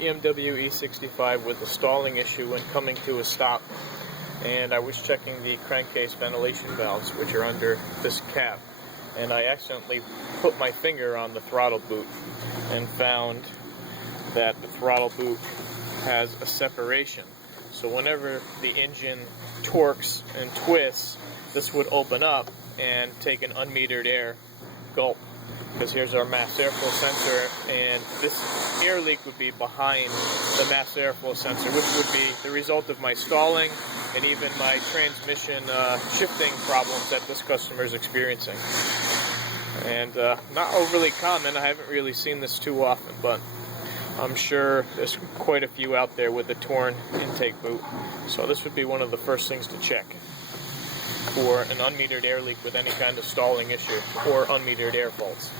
BMW E65 with a stalling issue when coming to a stop, and I was checking the crankcase ventilation valves, which are under this cap, and I accidentally put my finger on the throttle boot and found that the throttle boot has a separation. So whenever the engine torques and twists, this would open up and take an unmetered air gulp. Because here's our mass airflow sensor, and this air leak would be behind the mass airflow sensor, which would be the result of my stalling and even my transmission shifting problems that this customer is experiencing. And not overly common. I haven't really seen this too often, but I'm sure there's quite a few out there with a torn intake boot. So this would be one of the first things to check for an unmetered air leak with any kind of stalling issue or unmetered air faults.